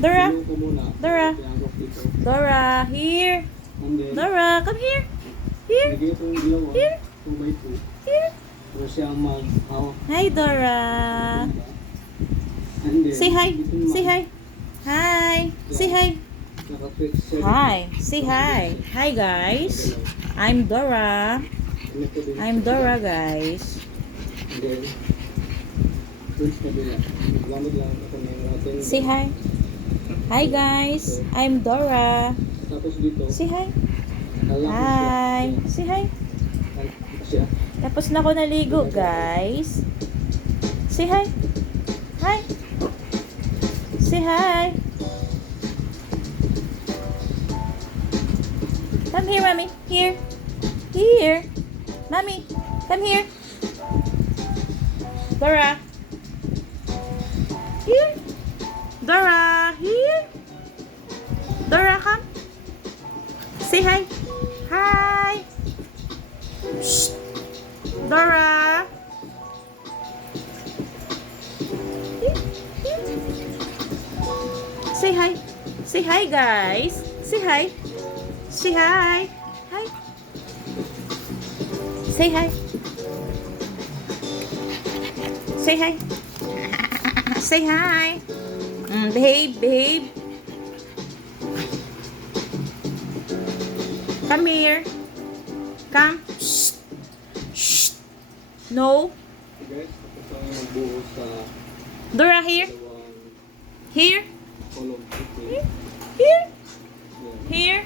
Dora. Tulong ko muna. Dora. Pinasok dito. Dora, here. And then, Dora, come here. Here. lagay itong dalawa. Here. 2x2. Here. Para siyang mag-hawak. Hi, Dora. And then, Say hi. dito naman, Say hi. Hi. Say hi. naka-fix set. Hi. Say hi. Hi, guys. I'm Dora. Ganito din. I'm Dora, guys. And then, dun sa kabila. Gamit lang ako ng ating. Say hi. Hi, guys. I'm Dora. Tapos dito, Say hi. nalaki Hi. Say hi. siya. Tapos na ako naligo, guys. Say hi. Hi. Say hi. Come here, mommy. Here. Here. Mommy, come here. Dora. Here. Dora, here. Dora, come. Say hi. Hi. Shh. Dora. Here. Here. Say hi. Say hi, guys. Say hi. Say hi. Hi. Say hi. Say hi. Say hi. Behave, behave. Come here. Come. Shh. Shh. No. Guys, tapos tayo magbuhos sa Dora, here. dalawang Here. column. Here. Here. Yan. Here.